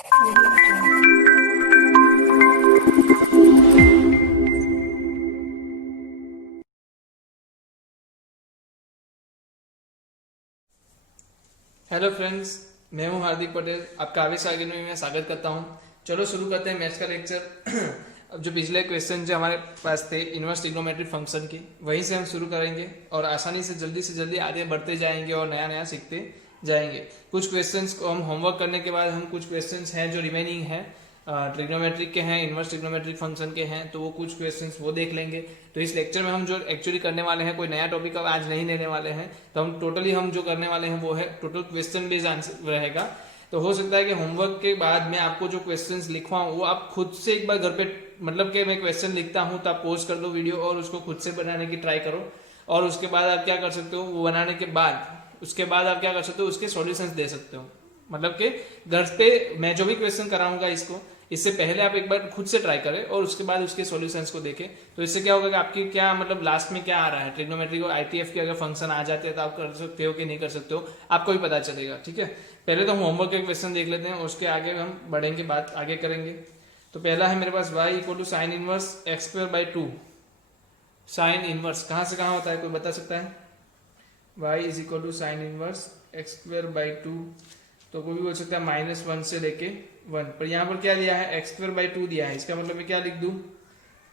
Hello friends, मैं हूं हार्दिक पटेल। आपका आवेश आगे में मैं स्वागत करता हूं। चलो शुरू करते हैं मैथ्स का लेक्चर। अब जो पिछले क्वेश्चन जो हमारे पास थे इनवर्स ट्रिग्नोमेट्रिक फंक्शन के, वहीं से हम शुरू करेंगे और आसानी से जल्दी आगे बढ़ते जाएंगे और नया नया सीखते जाएंगे। कुछ क्वेश्चंस को हम होमवर्क करने के बाद हम कुछ क्वेश्चंस हैं जो रिमेनिंग हैं, ट्रिग्नोमेट्रिक के हैं, इनवर्स ट्रिग्नोमेट्रिक फंक्शन के हैं, तो वो कुछ क्वेश्चंस वो देख लेंगे। तो इस लेक्चर में हम जो एक्चुअली करने वाले हैं, कोई नया टॉपिक अब आज नहीं लेने वाले हैं। तो हम जो करने वाले हैं वो है टोटल क्वेश्चन बेस्ड आंसर रहेगा। तो हो सकता है कि होमवर्क के बाद मैं आपको जो क्वेश्चंस लिखवाऊं वो आप खुद से एक बार घर पे, मतलब कि मैं क्वेश्चन लिखता हूं तो आप पोस्ट कर दो वीडियो और उसको खुद से बनाने की ट्राई करो। और उसके बाद आप क्या कर सकते हो, वो बनाने के बाद उसके बाद आप क्या कर सकते हो, उसके सॉल्यूशंस दे सकते हो। मतलब कि घर पे मैं जो भी क्वेश्चन कराऊंगा इसको, इससे पहले आप एक बार खुद से ट्राई करें और उसके बाद उसके सॉल्यूशंस को देखें। तो इससे क्या होगा कि आपकी क्या मतलब लास्ट में क्या आ रहा है, ट्रिग्नोमेट्री और आईटीएफ के अगर फंक्शन आ जाते हैं तो आप कर सकते हो कि नहीं कर सकते हो, आपको भी पता चलेगा। ठीक है, पहले तो हम होमवर्क के क्वेश्चन देख लेते हैं, उसके आगे हम बढ़ेंगे, बात आगे करेंगे। तो पहला है मेरे पास y equal to sine inverse X square by two. Sine inverse कहाँ से कहाँ होता है, कोई बता सकता है? y is equal to sine inverse X square by two. तो कोई भी बोल सकता है -1 से लेके 1, पर यहाँ पर क्या दिया है, एक्स स्क्वायर बाई टू दिया है। इसका मतलब मैं क्या लिख दूँ,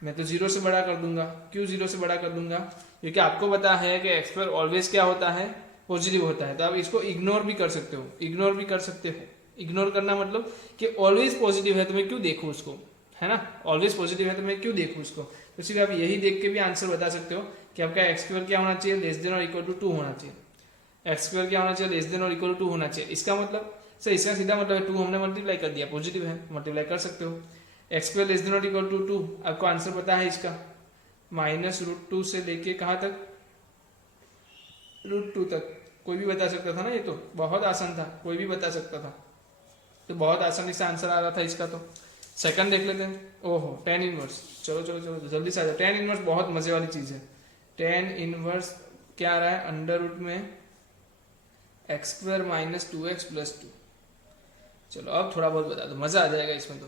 मैं तो जीरो से बड़ा कर दूंगा। क्यों जीरो से बड़ा कर दूंगा? क्योंकि आपको पता है कि एक्स स्क्वायर ऑलवेज क्या होता है, पॉजिटिव होता है। तो आप इसको इग्नोर भी कर सकते हो, इग्नोर भी कर सकते हो। इग्नोर करना मतलब कि ऑलवेज पॉजिटिव है तो मैं क्यों देखूँ उसको, है ना? ऑलवेज पॉजिटिव है तो मैं क्यों देखूँ उसको। तो सिर्फ आप यही देख के भी आंसर बता सकते हो कि आपका एक्स स्क्वायर क्या होना चाहिए, लेस देन और इक्वल टू 2 होना चाहिए। एक्स स्क्वायर क्या होना चाहिए, लेस देन और इक्वल टू 2 होना चाहिए। इसका मतलब सर, इसका सीधा मतलब है 2 हमने मल्टीप्लाई कर दिया, पॉजिटिव है, मल्टीप्लाई कर सकते हो। एक्स स्क्वायर लेस देन और इक्वल टू 2, आपको आंसर पता है इसका, -√2 से लेके कहाँ तक, √2 तक। कोई भी बता सकता था ना, ये तो बहुत आसान था, कोई भी बता सकता था। तो बहुत आसानी से आंसर आ रहा था इसका। तो सेकंड देख लेते हैं। ओहो, टेन इनवर्स, चलो चलो चलो जल्दी से आ जाओ। टेन इनवर्स बहुत मजे वाली चीज है। टेन इनवर्स क्या आ रहा है, अंडर रूट में एक्स स्क्वायर -2x + 2। चलो अब थोड़ा बहुत बता दो, मजा आ जाएगा इसमें। तो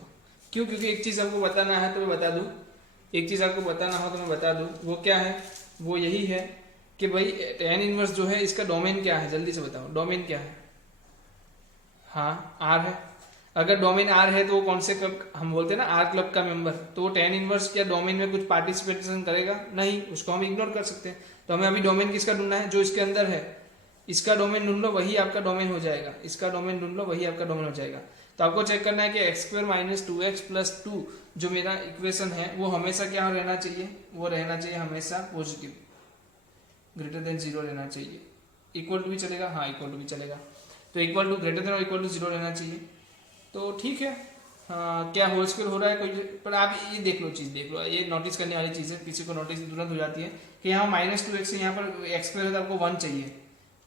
क्यों? क्योंकि एक चीज आपको बताना है तो मैं बता दूं, एक चीज आपको बताना हो तो मैं बता दूं। वो क्या है, वो यही है कि भाई टेन इनवर्स जो है इसका डोमेन क्या है, जल्दी से बताओ, डोमेन क्या है? हाँ, आर है। अगर डोमेन आर है तो वो कौन से क्लब, हम बोलते हैं ना आर क्लब का मेंबर, तो वो टेन इनवर्स क्या डोमेन में कुछ पार्टिसिपेशन करेगा? नहीं, उसको हम इग्नोर कर सकते हैं। तो हमें अभी डोमेन किसका ढूंढना है, जो इसके अंदर है। इसका डोमेन ढूंढ लो, वही आपका डोमेन हो जाएगा। इसका डोमेन ढूंढ लो, वही आपका डोमेन हो जाएगा। तो आपको चेक करना है कि एक्स स्क्वायर -2x + 2 जो मेरा इक्वेशन है वो हमेशा क्या रहना चाहिए, वो रहना चाहिए हमेशा पॉजिटिव, ग्रेटर देन 0 रहना चाहिए। इक्वल टू भी चलेगा, हाँ इक्वल टू भी चलेगा। तो इक्वल टू ग्रेटर देन और इक्वल टू 0 रहना चाहिए। तो ठीक है, हाँ क्या होल स्क्वायर हो रहा है कोई, पर आप ये देख लो, चीज़ देख लो, ये नोटिस करने वाली चीज़ है, किसी को नोटिस तुरंत हो जाती है कि यहाँ -2x से यहाँ पर एक्स स्क्वायर है तो आपको 1 चाहिए।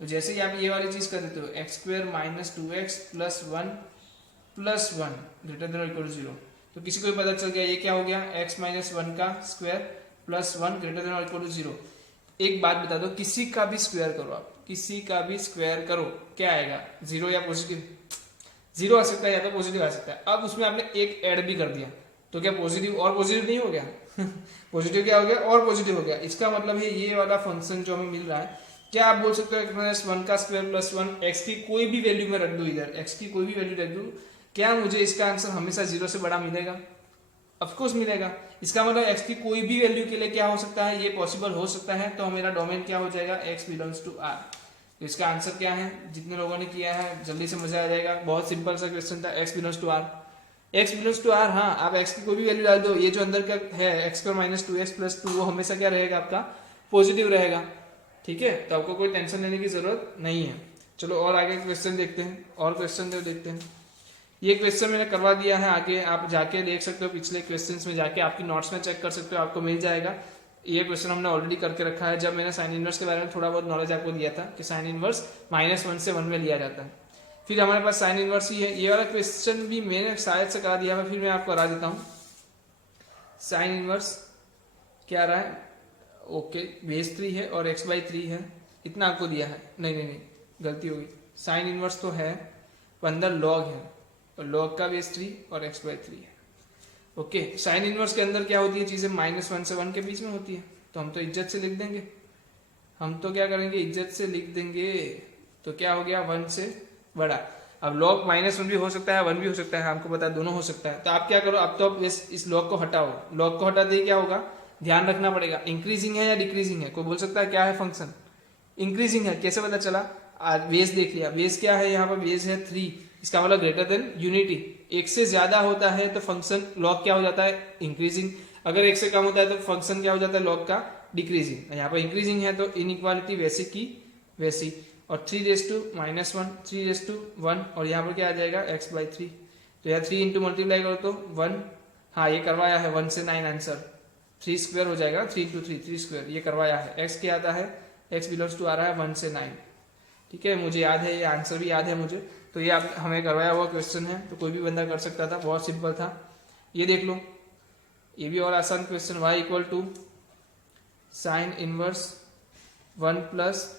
तो जैसे ही आप ये वाली चीज़ कर देते हो, x square -2x + 1 greater than और इक्वल टू 0, तो किसी को भी पता चल गया ये क्या हो गया, x - 1 का स्क्वायर + 1 ग्रेटर देन और इक्वल टू 0। एक बात बता दो, किसी का भी स्क्वायर करो आप, किसी का भी स्क्वायर करो, क्या आएगा, 0 या पॉजिटिव? 0 आ सकता है या तो पॉजिटिव आ सकता है। अब उसमें आपने एक ऐड भी कर दिया तो क्या पॉजिटिव और पॉजिटिव नहीं हो गया? पॉजिटिव क्या हो गया, और पॉजिटिव हो गया। इसका मतलब है ये वाला फंक्शन जो हमें मिल रहा है, क्या आप बोल सकते हो -1 का स्क्वायर + 1, एक्स की कोई भी वैल्यू में रख दू, इधर एक्स की कोई भी वैल्यू रख दू, क्या मुझे इसका आंसर हमेशा 0 से बड़ा मिलेगा? ऑफकोर्स मिलेगा। इसका मतलब एक्स की कोई भी वैल्यू के लिए क्या हो सकता है, ये पॉसिबल हो सकता है। तो मेरा डोमेन क्या हो जाएगा, x बिलोंग्स टू r। तो इसका आंसर क्या है, जितने लोगों ने किया है जल्दी से मजा आ जाएगा। बहुत सिंपल सा क्वेश्चन था, x belongs to r। x belongs to r, हाँ आप x की कोई भी वैल्यू डाल दो, ये जो अंदर का है x - 2x + 2 वो हमेशा क्या रहेगा, आपका पॉजिटिव रहेगा। ठीक है, तो आपको कोई टेंशन लेने की जरूरत नहीं है। चलो और आगे क्वेश्चन देखते हैं, और क्वेश्चन देखते हैं। ये क्वेश्चन मैंने करवा दिया है, आगे आप जाके देख सकते हो, पिछले क्वेश्चंस में जाके आपकी नोट्स में चेक कर सकते हो, आपको मिल जाएगा। ये क्वेश्चन हमने ऑलरेडी करके रखा है, जब मैंने साइन इनवर्स के बारे में थोड़ा बहुत नॉलेज आपको दिया था कि साइन इनवर्स -1 से 1 में लिया जाता है। फिर हमारे पास साइन इनवर्स ही है। ये वाला क्वेश्चन भी मैंने शायद से करा दिया है, फिर मैं आपको करा देता हूँ। साइन इनवर्स क्या रहा है, ओके, बेस 3 है और x/3 है, इतना आपको दिया है। नहीं नहीं नहीं, गलती हो गई। साइन इनवर्स तो है 15 लॉग है, और log का बेस 3 और x/3 है। ओके, साइन इनवर्स के अंदर क्या होती है चीजें, -1 से 1 के बीच में होती है, तो हम तो इज्जत से लिख देंगे, हम तो क्या करेंगे, इज्जत से लिख देंगे। तो क्या हो गया, 1 से बड़ा। अब log -1 भी हो सकता है, 1 भी हो सकता है, हमको पता है दोनों हो सकता है। तो आप क्या करो, अब तो आप इस log को हटाओ, log को हटाते ही क्या होगा, ध्यान रखना पड़ेगा इंक्रीजिंग है या डिक्रीजिंग है। कोई बोल सकता है क्या है फंक्शन, इंक्रीजिंग है, कैसे पता चला, बेस देख लिया, बेस क्या है, यहाँ पर बेस है 3, इसका मतलब ग्रेटर देन यूनिटी। एक से ज्यादा होता है तो फंक्शन log क्या हो जाता है, इंक्रीजिंग। अगर एक से कम होता है तो फंक्शन क्या हो जाता है, log का डिक्रीजिंग। यहाँ पर इंक्रीजिंग है तो इनइक्वालिटी वैसी की वैसी। और 3⁻⁻1 3⁻1 और यहाँ पर क्या आ जाएगा, x/3। तो यहाँ 3 इंटू मल्टीप्लाई करो तो 1, हाँ ये करवाया है 1 से 9 आंसर, 3 स्क्वायर हो जाएगा, 3 इंटू 3 3 स्क्वायर, ये करवाया है। x क्या आता है, x बिलोंग्स टू आ रहा है 1 से 9। ठीक है, मुझे याद है, ये आंसर भी याद है मुझे। तो ये आप हमें करवाया हुआ क्वेश्चन है, तो कोई भी बंदा कर सकता था, बहुत सिंपल था। ये देख लो, ये भी और आसान question, y equal to sine inverse 1 plus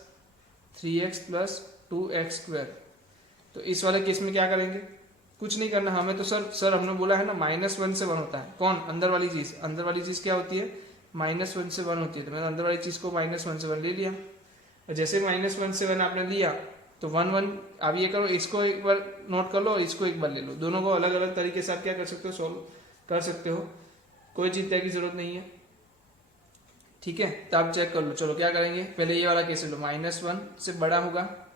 3x plus 2x square. तो इस वाले केस में क्या करेंगे, कुछ नहीं करना हमें तो। सर हमने बोला है ना -1 से 1 होता है, कौन, अंदर वाली चीज, अंदर वाली चीज क्या होती है, -1 से 1 होती है। तो मैंने अंदर वाली चीज को -1 से 1 ले लिया, और जैसे -1 से 1 आपने लिया तो 1 1, अब ये करो, इसको एक बार नोट कर लो, इसको एक बार ले लो, दोनों को अलग अलग तरीके से आप क्या कर सकते हो, सॉल्व कर सकते हो, कोई चिंता की जरूरत नहीं है। ठीक है, तो आप चेक कर लो। चलो क्या करेंगे, पहले ये वाला केस लो, -1 से बड़ा होगा,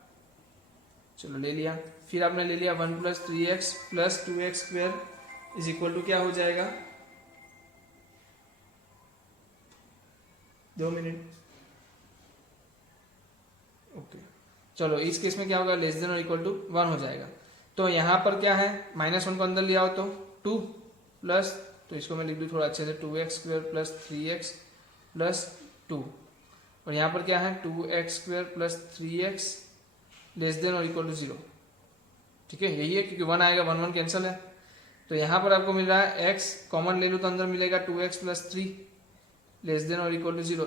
चलो ले लिया। फिर आपने ले लिया 1 plus 3x plus 2x square is equal to क्या हो जाएगा, 2 मिनट। ओके, चलो इस केस में क्या होगा, लेस देन और इक्वल टू 1 हो जाएगा। तो यहाँ पर क्या है, -1 को अंदर ले आओ तो 2 प्लस, तो इसको मैं लिख दूँ थोड़ा अच्छे से, 2x square plus 3x plus 2, और यहाँ पर क्या है 2x square plus 3x less than और इक्वल टू 0। ठीक है, यही है, क्योंकि 1 आएगा, 1 1 कैंसिल है। तो यहाँ पर आपको मिल रहा है x कॉमन ले लो तो अंदर मिलेगा 2x प्लस 3 लेस देन और इक्वल टू 0।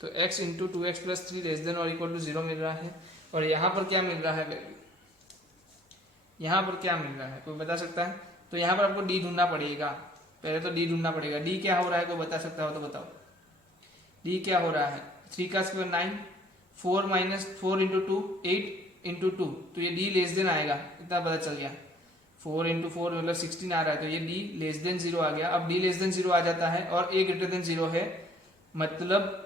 तो x into 2x plus 3 less than और इक्वल टू 0 मिल रहा है। और यहाँ पर क्या मिल रहा है वैल्यू, यहाँ पर क्या मिल रहा है, कोई बता सकता है। तो यहाँ पर आपको d ढूंढना पड़ेगा, पहले तो d ढूंढना पड़ेगा। d क्या हो रहा है, कोई बता सकता हो तो बताओ, d क्या हो रहा है, 3 का स्क्वायर 9, 4 माइनस 4 इंटू 2 8 इंटू 2, तो ये d लेस देन आएगा, इतना पता चल गया। 4 इंटू 4 मतलब 16 आ रहा है, तो ये d लेस देन 0 आ गया। अब d लेस देन 0 आ जाता है और a ग्रेटर देन 0 है, मतलब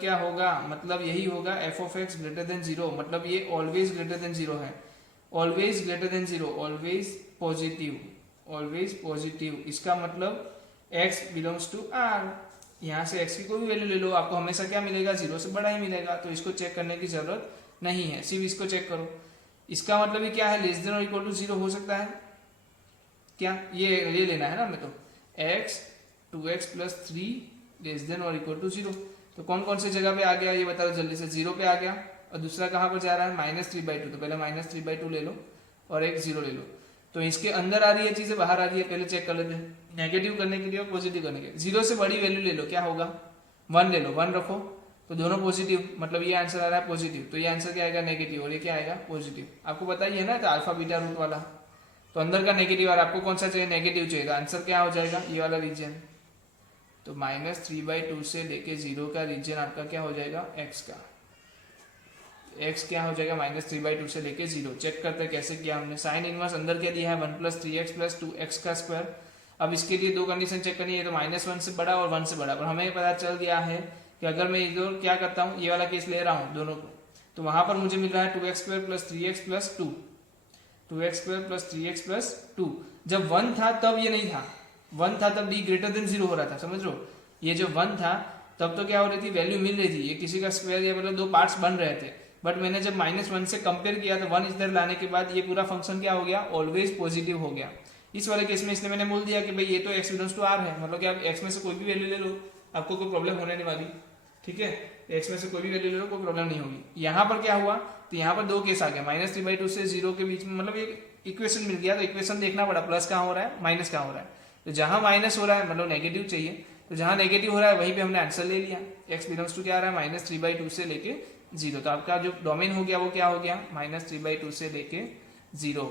क्या होगा, मतलब यही होगा f of x greater than 0, मतलब ये ऑलवेज ग्रेटर देन 0 है, always greater than 0, always positive, always positive. इसका मतलब x बिलोंग्स टू r। यहाँ से x की कोई भी वैल्यू ले लो, आपको हमेशा क्या मिलेगा, 0 से बड़ा ही मिलेगा, तो इसको चेक करने की जरूरत नहीं है, सिर्फ इसको चेक करो। इसका मतलब ये क्या है, लेस देन और इक्वल टू 0 हो सकता है क्या, ये लेना है ना हमें। तो x 2x plus 3 less than और इक्वल टू 0, तो कौन कौन से जगह पे आ गया ये बता दो जल्दी से। 0 पे आ गया, और दूसरा कहाँ पर जा रहा है, -3/2, तो पहले -3/2 ले लो और एक 0 ले लो। तो इसके अंदर आ रही है चीजें, बाहर आ रही है, पहले चेक कर लेते हैं। नेगेटिव करने के लिए और पॉजिटिव करने के लिए 0 से बड़ी वैल्यू ले लो, क्या होगा 1 ले लो, 1 रखो, तो दोनों पॉजिटिव, मतलब ये आंसर आ रहा है पॉजिटिव, तो ये आंसर क्या आएगा, नेगेटिव, और ये क्या आएगा, पॉजिटिव। आपको पता ही है ना, तो अल्फा बीटा रूट वाला, तो अंदर का नेगेटिव, और आपको कौन सा चाहिए, नेगेटिव चाहिए, तो आंसर क्या हो जाएगा, ये वाला रीजन। तो -3/2 से लेके 0 का रीजन आपका क्या हो जाएगा, x का, x क्या हो जाएगा, -3/2 से लेके 0। चेक करते हैं कैसे किया हमने। साइन इनवर्स अंदर क्या दिया है, 1 प्लस 3x प्लस 2x का स्क्वायर। अब इसके लिए दो कंडीशन चेक करनी है, तो -1 से बड़ा और 1 से बड़ा, पर हमें पता चल गया है कि अगर मैं इधर क्या करता हूँ, ये वाला केस ले रहा हूँ दोनों को, तो वहां पर मुझे मिल रहा है 2x square plus 3x plus 2, 2x square plus 3x plus 2। जब 1 था तब ये नहीं था, 1 था तब d ग्रेटर देन 0 हो रहा था, समझ लो। ये जो 1 था तब तो क्या हो रही थी, वैल्यू मिल रही थी, ये किसी का स्क्वायर, या मतलब दो पार्ट्स बन रहे थे। बट मैंने जब -1 से कंपेयर किया तो 1 इधर लाने के बाद ये पूरा फंक्शन क्या हो गया, ऑलवेज पॉजिटिव हो गया। इस वाले केस में इसलिए मैंने बोल दिया कि भाई ये तो x बिलोंग्स टू r है, मतलब कि आप x में से कोई भी वैल्यू ले लो, आपको कोई प्रॉब्लम होने नहीं वाली। ठीक है, x में से कोई भी वैल्यू ले लो, कोई प्रॉब्लम नहीं होगी। यहाँ पर क्या हुआ, तो यहाँ पर दो केस आ गया, -3/2 से 0 के बीच में, मतलब एक इक्वेशन मिल गया, तो इक्वेशन देखना पड़ा, प्लस कहाँ हो रहा है, माइनस कहाँ हो रहा है। तो जहां माइनस हो रहा है मतलब नेगेटिव चाहिए, तो जहां नेगेटिव हो रहा है वहीं पे हमने आंसर ले लिया। x बिलोंग्स टू क्या आ रहा है, -3/2 से लेके 0, तो आपका जो डोमेन हो गया वो क्या हो गया, -3/2 से लेके 0।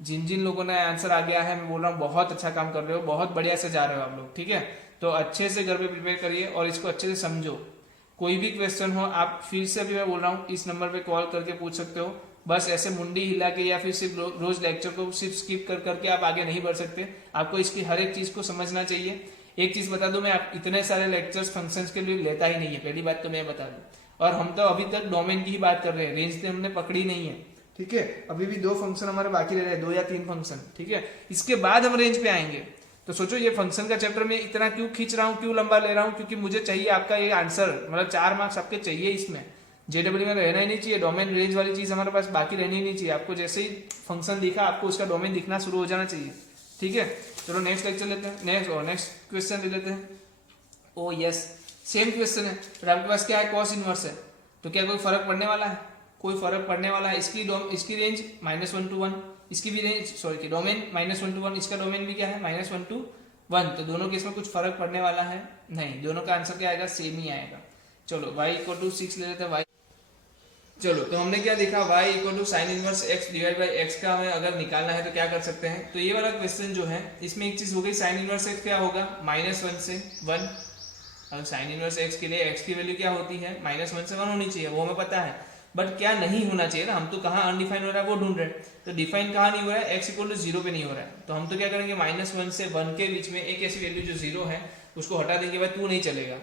जिन जिन लोगों ने आंसर आ गया है, मैं बोल रहा हूँ बहुत अच्छा काम कर रहे हो, बहुत बढ़िया से जा रहे हो आप लोग, ठीक है। तो अच्छे से घर पे प्रिपेयर करिए और इसको अच्छे से समझो। कोई भी क्वेश्चन हो आप फिर से भी मैं बोल रहा हूँ इस नंबर पे कॉल करके पूछ सकते हो। बस ऐसे मुंडी हिला के या फिर सिर्फ रोज लेक्चर को सिर्फ स्किप कर करके आप आगे नहीं बढ़ सकते। आपको इसकी हर एक चीज को समझना चाहिए। एक चीज बता दूं, मैं आप इतने सारे लेक्चर्स फंक्शंस के लिए लेता ही नहीं है, पहली बात तो मैं बता दूं। और हम तो अभी तक डोमेन की ही बात कर रहे हैं, रेंज तो हमने पकड़ी नहीं है, ठीक है। अभी भी 2 फंक्शन हमारे बाकी रह रहे हैं, 2 या 3 फंक्शन, ठीक है। इसके बाद हम रेंज पे आएंगे। तो सोचो ये फंक्शन का चैप्टर में इतना क्यों खींच रहा हूँ, क्यों लंबा ले रहा हूँ, क्योंकि मुझे चाहिए आपका ये आंसर, मतलब 4 मार्क्स आपके चाहिए इसमें। जेडब्ल्यू में रहना ही नहीं चाहिए, डोमेन रेंज वाली चीज हमारे पास बाकी रहनी ही नहीं चाहिए। आपको जैसे ही फंक्शन दिखा आपको उसका डोमेन दिखना शुरू हो जाना चाहिए, ठीक है। चलो नेक्स्ट लेक्चर लेते हैं, नेक्स्ट क्वेश्चन ले लेते हैं। ओ यस, सेम क्वेश्चन है, पर आपके पास क्या है, कॉस इनवर्स है। तो क्या कोई फर्क पड़ने वाला है? कोई फर्क पड़ने वाला है? इसकी रेंज -1 to 1, इसकी भी रेंज सॉरी डोमेन -1 to 1, इसका डोमेन भी क्या है -1 to 1। तो दोनों केस में कुछ फर्क पड़ने वाला है नहीं, दोनों का आंसर क्या आएगा, सेम ही आएगा। चलो y = 6 ले लेते हैं। y चलो तो हमने क्या देखा, y = sin inverse x divide by x का हमें अगर निकालना है तो क्या कर सकते हैं। तो ये वाला क्वेश्चन जो है इसमें एक चीज हो गई, sin इनवर्स x क्या होगा, -1 से 1। अब sin इनवर्स x के लिए x की वैल्यू क्या होती है, -1 से 1 होनी चाहिए, वो हमें पता है। बट क्या नहीं होना चाहिए ना, हम तो कहाँ अनडिफाइन हो रहा है वो ढूंढ रहे हैं। तो डिफाइन कहाँ नहीं हो रहा है, x = 0 पे नहीं हो रहा है। तो हम तो क्या करेंगे, -1 से 1 के बीच में एक ऐसी वैल्यू जो 0 है उसको हटा देंगे। भाई तू नहीं चलेगा,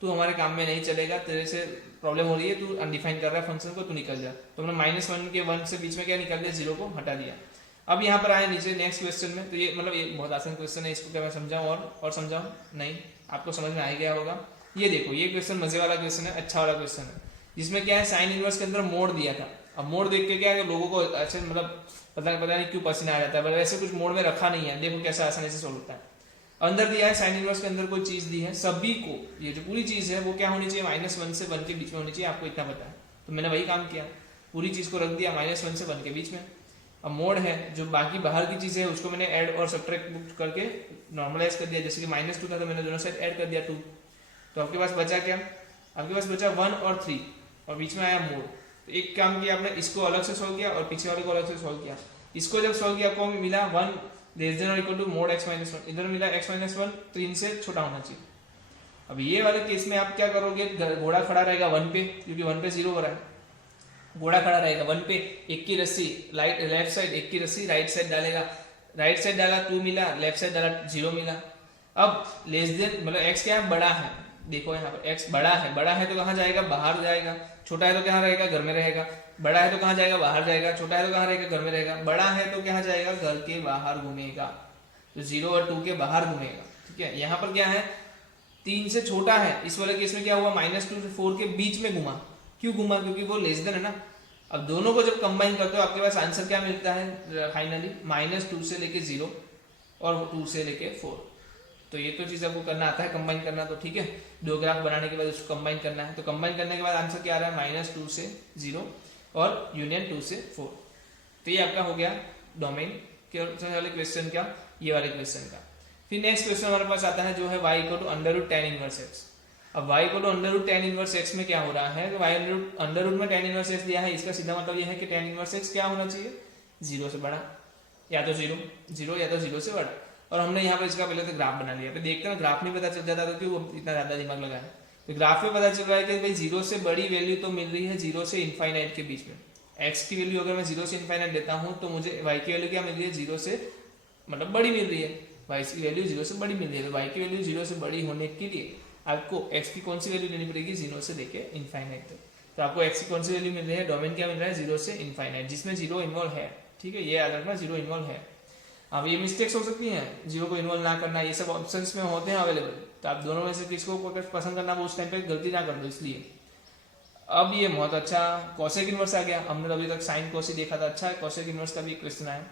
तू हमारे काम में नहीं चलेगा, तेरे से प्रॉब्लम हो रही है, तू अनडिफाइन कर रहा है फंक्शन को, तू निकल जा। तो हमने -1 के 1 से बीच में क्या निकाल दिया, 0 को हटा दिया। अब यहाँ पर आए नीचे नेक्स्ट क्वेश्चन में। तो ये मतलब ये बहुत आसान क्वेश्चन है, इसको क्या मैं समझाऊं और समझाऊं, नहीं आपको समझ में आ ही गया होगा। ये देखो ये क्वेश्चन मजे वाला क्वेश्चन है, अच्छा वाला क्वेश्चन है, जिसमें क्या है साइन इनवर्स के अंदर मोड दिया था। अब मोड देख के क्या है लोगों को अच्छे मतलब पता नहीं क्यों पसीना आ जाता है, पर ऐसे कुछ मोड में रखा नहीं है। देखो कैसा आसानी से सोल्व होता है। अंदर दिया है साइन इनवर्स के अंदर कोई चीज दी है, सभी को ये जो पूरी चीज है वो क्या होनी चाहिए, -1 से 1 के बीच में होनी चाहिए, आपको इतना पता है। तो मैंने वही काम किया, पूरी चीज को रख दिया -1 से 1 के बीच में। अब मोड है जो बाकी बाहर की चीज है उसको मैंने ऐड और सब्ट्रैक्ट करके नॉर्मलाइज कर दिया। जैसे कि -2 था तो मैंने दोनों साइड ऐड कर दिया 2। तो आपके पास बचा क्या, आपके पास बचा 1 और 3 और बीच में आया मोड। तो एक काम किया आपने, इसको अलग से सोल्व किया और पीछे वाले को अलग से सोल्व किया। इसको जब सोल्व किया आपको मिला 1 < mod x - 1, इधर मिला x - 1 3 से छोटा होना चाहिए। अब ये वाले केस में आप क्या करोगे, घोड़ा खड़ा रहेगा 1 पे, क्योंकि 1 पे 0 हो रहा है। घोड़ा खड़ा रहेगा 1 पे, एक की रस्सी लेफ्ट साइड, एक की रस्सी राइट साइड डालेगा। राइट साइड डाला 2 मिला, लेफ्ट साइड डाला 0 मिला। अब लेस देन मतलब x क्या है, बड़ा है। देखो यहाँ पर x बड़ा है तो कहाँ जाएगा, बाहर जाएगा। छोटा है तो कहाँ रहेगा, घर में रहेगा। बड़ा है तो कहाँ जाएगा, बाहर जाएगा। छोटा है तो कहाँ रहेगा, घर में रहेगा। बड़ा है तो कहाँ जाएगा, घर के बाहर घूमेगा। तो 0 और 2 के बाहर घूमेगा, ठीक है। यहाँ पर क्या है, 3 से छोटा है, इस वाले केस में क्या हुआ, -2 से 4 के बीच में घुमा। क्यों घुमा, क्योंकि वो लेस देन है ना। अब दोनों को जब कंबाइन करते हो आपके पास आंसर क्या मिलता है फाइनली, -2 से लेके 0 और 2 से लेके 4। तो ये तो चीज आपको करना आता है, कंबाइन करना, तो ठीक है। 2 ग्राफ बनाने के बाद उसको कंबाइन करना है। तो कंबाइन करने के बाद आंसर क्या आ रहा है, -2 से 0 और यूनियन 2 से 4। तो ये आपका हो गया डोमेन के वाले क्वेश्चन का, ये वाले क्वेश्चन का। फिर नेक्स्ट क्वेश्चन हमारे पास आता है जो है y = √tan इनवर्स x। अब y = √tan इनवर्स x में क्या हो रहा है, तो y √ में tan इनवर्स x दिया है, इसका सीधा मतलब ये है कि tan इनवर्स x क्या होना चाहिए, 0 से बड़ा, या तो 0 या तो 0 से बड़ा। और हमने यहाँ पर इसका पहले तो ग्राफ बना लिया। देखते हैं ग्राफ नहीं पता चल जाता तो क्यों इतना ज्यादा दिमाग लगाया। तो ग्राफ में पता चल रहा है कि भाई 0 से बड़ी वैल्यू तो मिल रही है 0 से इनफाइनाइट के बीच में। x की वैल्यू अगर मैं 0 से इनफाइनाइट देता हूँ तो मुझे y की वैल्यू क्या मिल रही है, 0 से मतलब बड़ी मिल रही है। y की वैल्यू 0 से बड़ी मिल रही है, तो y की वैल्यू 0 से बड़ी होने के लिए आपको x की कौन सी वैल्यू लेनी पड़ेगी, 0 से लेके इनफाइनाइट तक। तो आपको x की कौन सी वैल्यू मिल रही है, डोमेन क्या मिल रहा है, 0 से इनफाइनाइट, जिसमें 0 इन्वॉल्व है, ठीक है। ये याद रखना 0 इन्वॉल्व है। अब ये मिस्टेक्स हो सकती हैं, 0 को इन्वॉल्व ना करना, ये सब ऑप्शंस में होते हैं अवेलेबल। तो आप दोनों में से किसको पसंद करना, वो उस टाइम पे गलती ना कर दो। इसलिए अब ये बहुत अच्छा कॉसेक इनवर्स आ गया। हमने अभी तक साइन कोसी देखा था, अच्छा है कॉसेक इनवर्स का भी क्वेश्चन आया।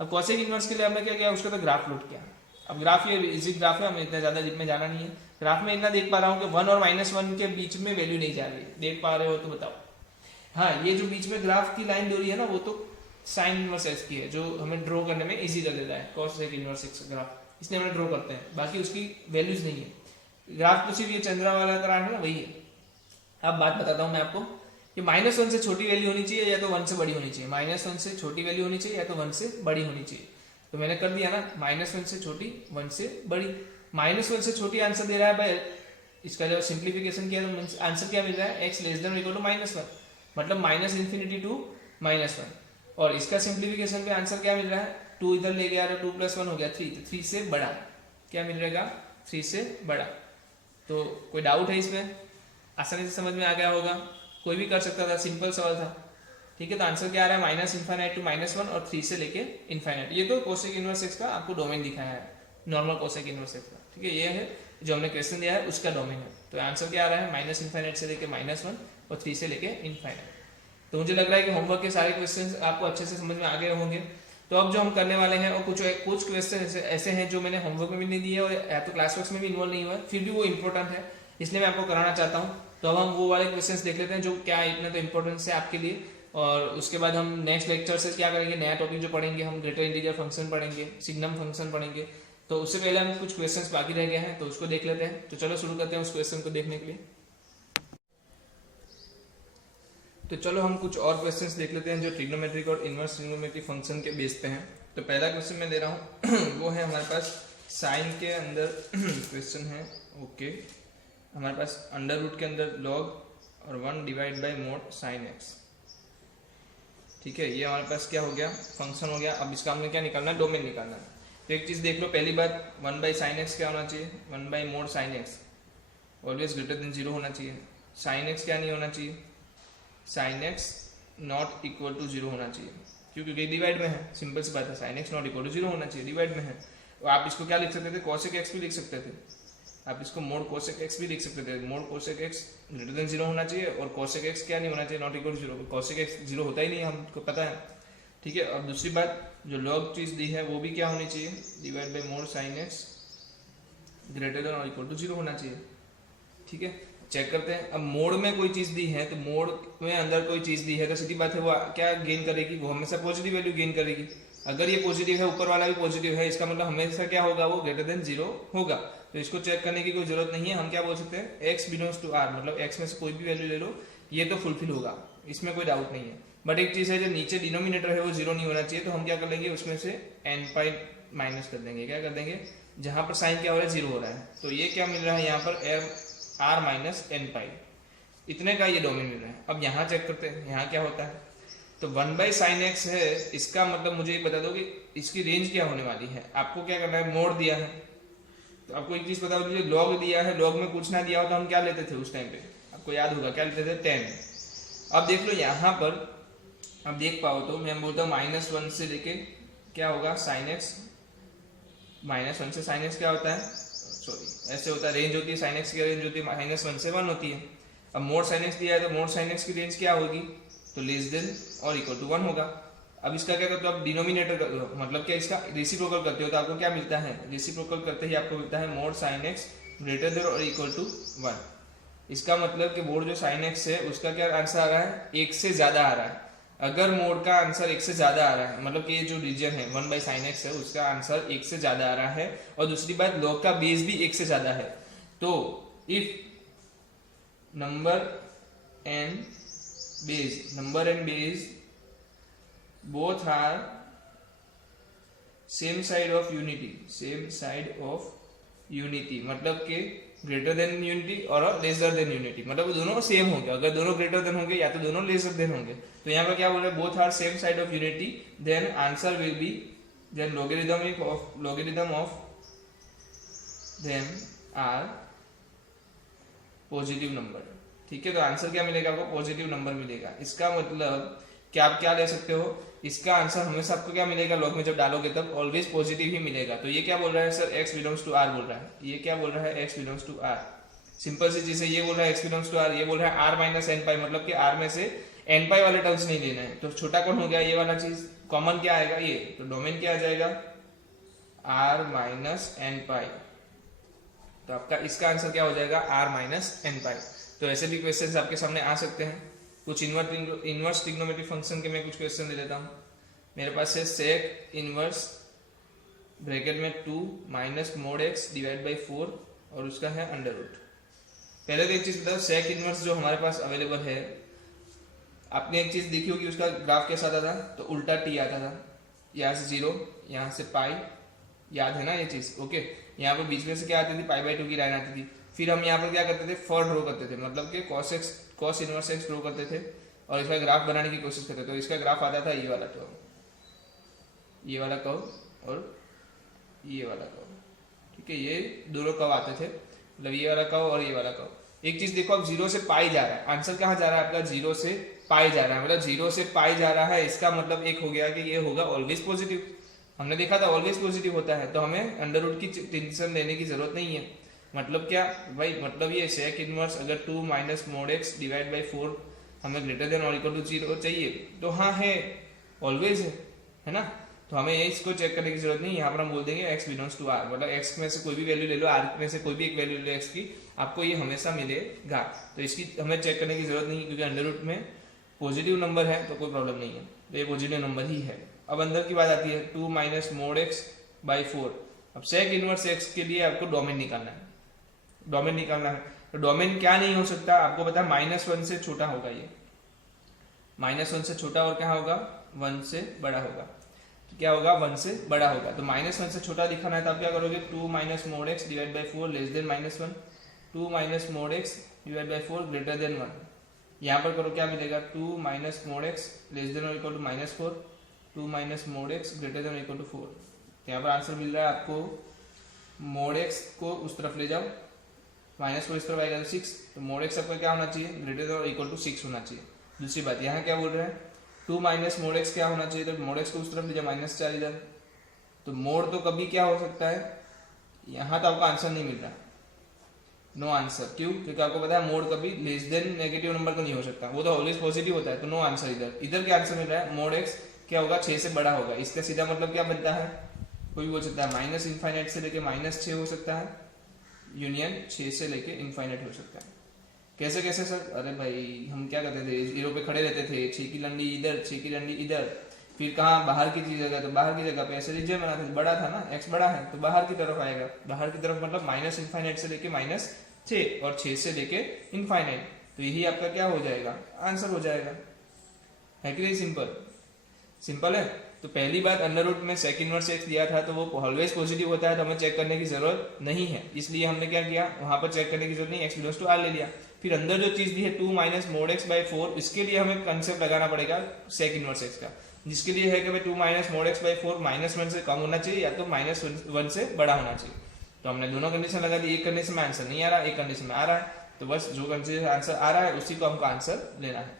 अब कॉसेक इनवर्स के लिए हमने क्या किया, उसका तो ग्राफ प्लॉट किया। अब ग्राफ ये इजी ग्राफ है, हमें इतना ज्यादा जिप में जाना नहीं है। ग्राफ में इतना देख पा रहा हूँ कि 1 और -1 के बीच में वैल्यू नहीं जा रही है, देख पा रहे हो तो बताओ। हाँ, ये जो बीच में ग्राफ की लाइन दो रही है ना, वो तो साइन इनवर्स एक्स की है, जो हमें ड्रॉ करने में इजी कर देता है। कॉसेक इनवर्स एक्स ग्राफ इसने हमें ड्रॉ करते हैं, बाकी उसकी वैल्यूज नहीं है। ग्राफ तो सिर्फ ये चंद्रा वाला ग्राफ है ना, वही है। अब बात बताता हूँ मैं आपको कि -1 से छोटी वैल्यू होनी चाहिए या तो 1 से बड़ी होनी चाहिए, -1 से छोटी वैल्यू होनी चाहिए या तो 1 से बड़ी होनी चाहिए। तो मैंने कर दिया ना, -1 से छोटी 1 से बड़ी। -1 से छोटी आंसर दे रहा है भाई, इसका जब सिंप्लीफिकेशन किया तो आंसर क्या मिल रहा है, x less than equal to -1, मतलब -∞ टू -1। और इसका सिंप्लीफिकेशन पे आंसर क्या मिल रहा है, 2 इधर ले गया तो 2 + 1 हो गया 3, तो 3 से बड़ा क्या मिल रहेगा, 3 से बड़ा। तो कोई डाउट है इसमें, आसानी से समझ में आ गया होगा, कोई भी कर सकता था, सिंपल सवाल था। ठीक है, तो आंसर क्या आ रहा है, -∞ टू -1 और 3 से लेके इनफाइनाइट। ये तो कोसेक इनवर्स एक्स का आपको डोमेन दिखाया है, नॉर्मल कोसेक इनवर्स एक्स का। ठीक है, ये है जो हमने क्वेश्चन दिया है उसका डोमेन है। तो आंसर क्या आ रहा है, -∞ से लेके -1 और 3 से लेके इनफाइनाइट। तो मुझे लग रहा है कि होमवर्क के सारे क्वेश्चन आपको अच्छे से समझ में आ गए होंगे। तो अब जो हम करने वाले हैं, और कुछ क्वेश्चन ऐसे हैं जो मैंने होमवर्क में भी नहीं दिए और या तो क्लास वर्क में भी इन्वॉल्व नहीं हुआ, फिर भी वो इंपॉर्टेंट है, इसलिए मैं आपको कराना चाहता हूँ। तो अब हम वो वाले क्वेश्चंस देख लेते हैं जो क्या इतने तो इंपॉर्टेंस है आपके लिए। और उसके बाद हम नेक्स्ट लेक्चर से क्या करेंगे, नया टॉपिक जो पढ़ेंगे, हम ग्रेटर इंटीजर फंक्शन पढ़ेंगे, सिग्नम फंक्शन पढ़ेंगे। तो उससे पहले हम कुछ क्वेश्चंस बाकी रह गए हैं, तो उसको देख लेते हैं। तो चलो शुरू करते हैं उस क्वेश्चन को देखने के लिए। तो चलो हम कुछ और क्वेश्चंस देख लेते हैं जो ट्रिग्नोमेट्रिक और इनवर्स ट्रिग्नोमेट्रिक फंक्शन के बेस पे हैं। तो पहला क्वेश्चन मैं दे रहा हूँ वो है हमारे पास साइन के अंदर क्वेश्चन है। ओके, हमारे पास अंडर रूट के अंदर लॉग और 1 divide by mod sine x. ठीक है, ये हमारे पास क्या हो गया, फंक्शन हो गया। अब इसका हमने क्या निकालना है, डोमेन निकालना है। तो एक चीज़ देख लो, पहली बात 1 बाई साइन एक्स क्या होना चाहिए, 1 by mod sine X always greater than 0 होना चाहिए। साइन एक्स क्या नहीं होना चाहिए, sine X not equal to 0 होना चाहिए, क्योंकि डिवाइड में है, सिंपल सी बात है, sine X not equal to 0 होना चाहिए, डिवाइड में है। तो आप इसको क्या लिख सकते थे, कॉसेक एक्स भी लिख सकते थे, आप इसको मोड कोसेक एक्स भी लिख सकते थे। Mode cosec x greater than 0 होना चाहिए और कोसेक एक्स क्या नहीं होना चाहिए, not equal to 0। Cosec X 0 होता ही नहीं, हमको पता है। ठीक है, अब दूसरी बात जो लॉग चीज दी है वो भी क्या होनी चाहिए, divide by mod sine x greater than और इक्वल टू 0 होना चाहिए। ठीक है, चेक करते हैं। अब मोड में कोई चीज दी है, तो मोड में अंदर कोई चीज दी है तो सीधी बात है वो क्या गेन करेगी, वो हमेशा पॉजिटिव वैल्यू गेन करेगी। अगर ये पॉजिटिव है, ऊपर वाला भी पॉजिटिव है, इसका मतलब हमेशा क्या होगा, वो ग्रेटर देन 0 होगा। तो इसको चेक करने की कोई जरूरत नहीं है। हम क्या बोल सकते हैं, x बिलोंग्स टू r, मतलब x में से कोई भी वैल्यू ले लो, ये तो फुलफिल होगा, इसमें कोई डाउट नहीं है। बट एक चीज है, जो नीचे डिनोमिनेटर है वो 0 नहीं होना चाहिए। तो हम क्या कर लेंगे, उसमें से n पाई माइनस कर देंगे। क्या कर देंगे, जहां पर साइन क्या हो रहा है, 0 हो रहा है। तो ये क्या मिल रहा है यहाँ पर, r माइनस एन पाई, इतने का ये डोमेन मिल रहा है। अब यहाँ चेक करते हैं, यहाँ क्या होता है। तो 1 बाई साइन एक्स है, इसका मतलब मुझे ये बता दो कि इसकी रेंज क्या होने वाली है। आपको क्या करना है, मोड दिया है, तो आपको एक चीज बता दीजिए, लॉग दिया है, लॉग में कुछ ना दिया हो तो हम क्या लेते थे उस टाइम पे, आपको याद होगा क्या लेते थे, 10। अब देख लो यहाँ पर, अब देख पाओ तो मैं बोलता हूँ -1 से लेके क्या होगा साइन एक्स, -1 से साइन एक्स क्या होता है, सॉरी ऐसे होता है, रेंज होती है साइन एक्स की, रेंज होती है -1 से 1 होती है। अब मोड साइन एक्स दिया है, तो मोड साइन एक्स की रेंज क्या होगी, तो लेस देन और इक्वल टू 1 होगा। अब इसका क्या करते हो, आप डिनोमिनेटर मतलब क्या, इसका रेसिप्रोकल करते हो तो आपको क्या मिलता है, रेसिप्रोकल करते ही आपको मिलता है mode sine x greater than और इक्वल टू 1। इसका मतलब कि मोड जो साइन एक्स है उसका क्या आंसर आ रहा है, 1 से ज्यादा आ रहा है। अगर मोड का आंसर 1 से ज्यादा आ रहा है, मतलब कि ये जो रीजन है 1 बाई साइन एक्स है, उसका आंसर 1 से ज्यादा आ रहा है, और दूसरी बात लॉग का बेस भी 1 से ज्यादा है। तो if number and base both are same side of unity, मतलब कि ग्रेटर देन यूनिटी और लेसर देन यूनिटी, मतलब दोनों सेम होंगे। अगर दोनों ग्रेटर देन होंगे या तो दोनों लेसर देन होंगे। तो यहाँ पर क्या बोल रहे हैं, both are same side of unity, then answer will be, then logarithm of them are positive number. ठीक है, तो आंसर क्या मिलेगा, आपको पॉजिटिव नंबर मिलेगा। इसका मतलब कि आप क्या ले सकते हो, इसका आंसर हमेशा आपको क्या मिलेगा, लॉग में जब डालोगे तब ऑलवेज पॉजिटिव ही मिलेगा। तो ये क्या बोल रहा है sir, x belongs to r बोल रहा है। ये क्या बोल रहा है, x belongs to r। Simple सी चीज है, ये बोल रहा है x बिलोंग्स टू r, ये बोल रहा है r माइनस एन पाई, मतलब कि r में से एन पाई वाले टर्म्स नहीं लेना है। तो छोटा कौन हो गया, ये वाला चीज कॉमन क्या आएगा, ये। तो डोमेन क्या आ जाएगा, r माइनस एन पाई। तो आपका इसका आंसर क्या हो जाएगा, r माइनस एन पाई। तो ऐसे भी क्वेश्चंस आपके सामने आ सकते हैं। कुछ इनवर्स ट्रिग्नोमेट्रिक फंक्शन के मैं कुछ क्वेश्चन दे देता हूँ। मेरे पास है सेक इनवर्स ब्रैकेट में 2 minus mod x divide by 4 और उसका है अंडर रूट। पहले तो एक चीज बताओ, सेक इनवर्स जो हमारे पास अवेलेबल है आपने एक चीज देखी होगी, उसका ग्राफ कैसा आता था, तो उल्टा टी आता था, यहाँ से 0, यहाँ से पाई, याद है ना ये चीज, ओके। यहाँ पर बीच में से क्या आती थी, π/2 की लाइन आती थी। फिर हम यहाँ पर क्या करते थे, फॉर ड्रॉ करते थे, मतलब कि cos इनवर्स x ड्रॉ करते थे और इसका ग्राफ बनाने की कोशिश करते थे। तो इसका ग्राफ आता था ये वाला कर्व, ये वाला कर्व और ये वाला कर्व, ठीक है। ये दोनों कर्व आते थे, मतलब ये वाला कर्व और ये वाला कर्व। एक चीज देखो, अब 0 से पाई जा रहा है, आंसर कहाँ जा रहा है आपका, 0 से पाई जा रहा है, मतलब 0 से पाई जा रहा है, इसका मतलब एक हो गया कि ये होगा ऑलवेज पॉजिटिव। हमने देखा था ऑलवेज पॉजिटिव होता है, तो हमें अंडर रूट की टेंशन लेने की जरूरत नहीं है। मतलब क्या भाई, मतलब ये सेक इनवर्स अगर 2 minus mod x divide by 4 हमें ग्रेटर देन और इक्वल टू 0 चाहिए, तो हाँ है, ऑलवेज है ना। तो हमें ये इसको चेक करने की जरूरत नहीं, यहाँ पर हम बोल देंगे x बिलोंग्स टू r, मतलब x में से कोई भी वैल्यू ले लो, r में से कोई भी एक वैल्यू ले लो x की, आपको ये हमेशा मिलेगा। तो इसकी हमें चेक करने की जरूरत नहीं, क्योंकि अंडर रूट में पॉजिटिव नंबर है तो कोई प्रॉब्लम नहीं है, तो ये पॉजिटिव नंबर ही है। अब अंदर की बात आती है 2 माइनस मोड एक्स बाई 4। अब सेक इनवर्स एक्स के लिए आपको डोमेन निकालना है, डोमेन निकालना है। तो डोमेन क्या नहीं हो सकता, आपको पता है -1 से छोटा होगा, ये -1 से छोटा और क्या होगा, 1 से बड़ा होगा। तो क्या होगा, 1 से बड़ा होगा। तो -1 से छोटा दिखाना है तो आप क्या करोगे, 2 minus mod x divide by 4 less than -1, 2 minus mod x divide by 4 greater than 1। यहाँ पर करो, क्या मिलेगा, 2 minus mod x less than और equal to -4, 2 minus mod x greater than और इक्वल टू 4। तो यहाँ पर आंसर मिल रहा है आपको, मोड एक्स को उस तरफ ले जाओ, माइनस को इस तरफ आएगा 6, तो मोड एक्स आपका क्या होना चाहिए, ग्रेटर देन और इक्वल टू 6 होना चाहिए। दूसरी बात यहाँ क्या बोल रहे हैं, 2 माइनस मोड एक्स क्या होना चाहिए, तो मोड एक्स को उस तरफ ले जाओ, -4 इधर। तो मोड तो कभी क्या हो सकता है, यहाँ तो आपका आंसर नहीं मिल रहा, नो आंसर। क्यों, क्योंकि आपको पता है मोड कभी लेस देन नेगेटिव नंबर तो नहीं हो सकता, वो तो ऑलवेज पॉजिटिव होता है, तो नो आंसर इधर। इधर क्या आंसर मिल रहा है, मोड एक्स क्या होगा, 6 से बड़ा होगा। इसका सीधा मतलब क्या बनता है, कोई भी बोल सकता है -∞ से लेके -6 हो सकता है, यूनियन 6 से लेके इनफाइनाइट हो सकता है। कैसे कैसे सर, अरे भाई हम क्या करते थे, 0 पे खड़े रहते थे, 6 की लंडी इधर, 6 की लंडी इधर, फिर कहाँ बाहर की जगह, तो बाहर की जगह पे ऐसे रीजन बनाते थे, बड़ा था ना, x बड़ा है तो बाहर की तरफ आएगा, बाहर की तरफ मतलब -∞ से लेके -6 और 6 से लेके इनफाइनाइट। तो यही आपका क्या हो जाएगा, आंसर हो जाएगा, है कि नहीं, सिंपल सिंपल है। तो पहली बात, अंडर रूट में सेक इनवर्स एक्स दिया था तो वो ऑलवेज पॉजिटिव होता है, तो हमें चेक करने की जरूरत नहीं है, इसलिए हमने क्या किया, वहां पर चेक करने की जरूरत नहीं, x बिलोंग्स टू r ले लिया। फिर अंदर जो चीज दी है 2 माइनस मोड एक्स बाई 4, इसके लिए हमें कंसेप्ट लगाना पड़ेगा सेक इनवर्स एक्स का, जिसके लिए है कि भाई 2 माइनस मोड एक्स बाई 4 -1 से कम होना चाहिए या तो -1 से बड़ा होना चाहिए। तो हमने दोनों कंडीशन लगा दी, एक कंडीशन में आंसर नहीं आ रहा, एक कंडीशन में आ रहा है, तो बस जो कंडीशन आंसर आ रहा है उसी को हमको आंसर लेना है।